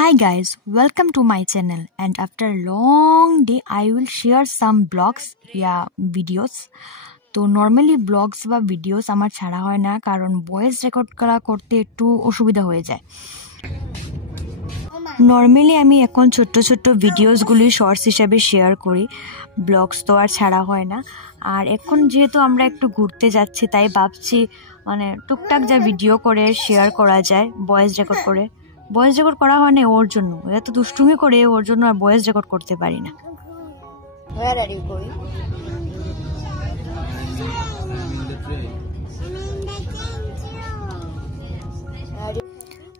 Hi guys, welcome to my channel and after a long day I will share some blogs videos. তো normally blogs বা videos আমার ছাড়া হয় না কারণ ভয়েস রেকর্ড করতে একটু অসুবিধা হয়ে যায়। নরমালি আমি এখন ছোট্ট ছোট্ট ভিডিওসগুলি শর্টস হিসেবে শেয়ার করি, ব্লগস তো আর ছাড়া হয় না। আর এখন যেহেতু আমরা একটু ঘুরতে যাচ্ছি তাই ভাবছি টুকটাক যা ভিডিও করে শেয়ার করা যায় ভয়েস রেকর্ড করে। ভয়েস রেকর্ড করা হয় না ওর জন্য, এত দুষ্টুমি করে ওর জন্য আর ভয়েস রেকর্ড করতে পারি না।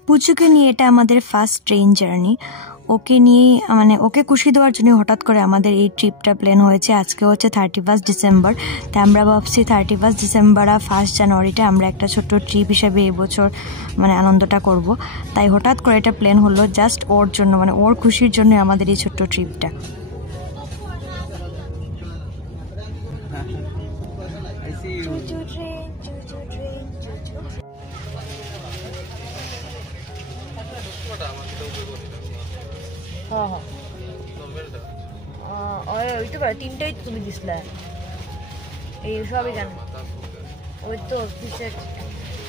পুচুকে নিয়ে এটা আমাদের ফার্স্ট ট্রেন জার্নি। ওকে নিয়ে ওকে খুশি দেওয়ার জন্য হঠাৎ করে আমাদের এই ট্রিপটা প্ল্যান হয়েছে। আজকে হচ্ছে 31 ডিসেম্বর, তাই আমরা ভাবছি 31 ডিসেম্বর আর 1 জানুয়ারিটা আমরা একটা ছোট্ট ট্রিপ হিসেবে এবছর আনন্দটা করব। তাই হঠাৎ করে এটা প্ল্যান হলো জাস্ট ওর জন্য, ওর খুশির জন্য আমাদের এই ছোট্ট ট্রিপটা। ওইতে পারে তিনটাই তুমি দিসলা, এই সবই জানো। ওই তো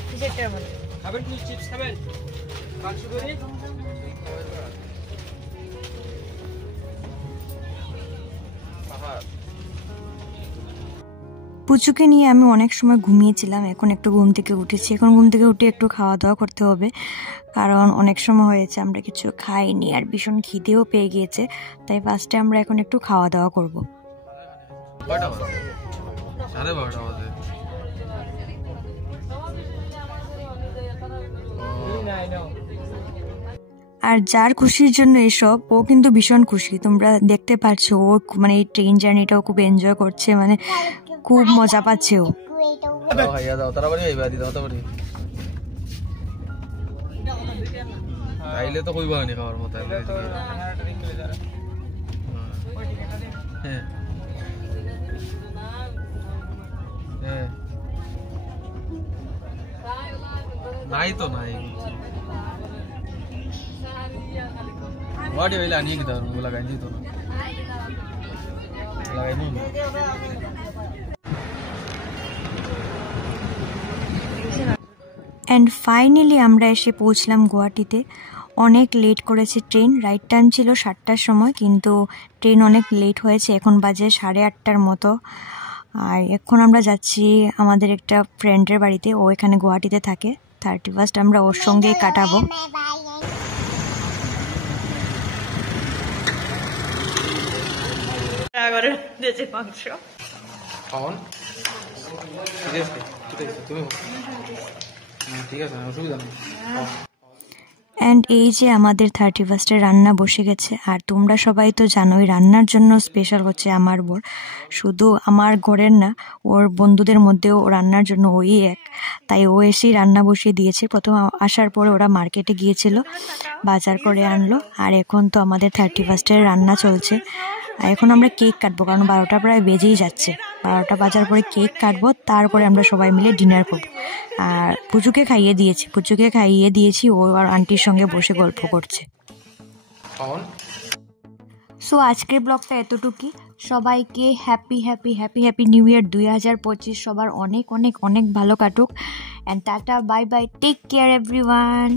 ফিসেরটার মধ্যে খাবেন, কি চিপস খাবেন, মাংস করি। পুচুকে নিয়ে আমি অনেক সময় ঘুমিয়েছিলাম, এখন একটু ঘুম থেকে উঠেছি। এখন ঘুম থেকে উঠে একটু খাওয়া দাওয়া করতে হবে কারণ অনেক সময় হয়েছে আমরা কিছু খাইনি আর ভীষণ খিদেও পেয়ে গিয়েছে। তাই ফার্স্টে আমরা এখন একটু খাওয়া দাওয়া করব। আর যার খুশির জন্য এসব, ও কিন্তু ভীষণ খুশি। তোমরা দেখতে পাচ্ছ ও এই ট্রেন জার্নিটাও খুব এনজয় করছে, খুব মজা পাচ্ছে ও। নাই তো নাই वाडी वेला नहीं किधर वो लगाई थी तो लगाई नहीं। एंड फाइनली আমরা এসে পৌঁছলাম গুয়াহাটিতে। অনেক লেট করেছে ট্রেন, রাইট টাইম ছিল 7টার সময় কিন্তু ট্রেন অনেক লেট হয়েছে, এখন বাজে 8:30টার মতো। আর এখন আমরা যাচ্ছি আমাদের একটা ফ্রেন্ডের বাড়িতে, ও এখানে গুয়াহাটিতে থাকে। 31 আমরা ওর সঙ্গেই কাটাবো। এন্ড এই যে আমাদের 31 রান্না বসে গেছে। আর তোমরা সবাই তো জানোই রান্নার জন্য স্পেশাল হচ্ছে আমার বর। শুধু আমার ঘরের না, ওর বন্ধুদের মধ্যেও রান্নার জন্য ওই এক। তাই ও এসেই রান্না বসিয়ে দিয়েছে। প্রথম আসার পরে ওরা মার্কেটে গিয়েছিল, বাজার করে আনলো। আর এখন তো আমাদের 31 রান্না চলছে। আর এখন আমরা কেক কাটবো কারণ 12টা প্রায় বেজেই যাচ্ছে। 12টা বাজার পরে কেক কাটবো, তারপরে আমরা সবাই মিলে ডিনার করবো। আর পুচুকে খাইয়ে দিয়েছি, ও আর আন্টির সঙ্গে বসে গল্প করছে। সো আজকের ব্লগটা এতটুকুই। সবাইকে happy happy happy happy new year 2025। সবার অনেক অনেক অনেক ভালো কাটুক। And tata, bye bye, take care everyone.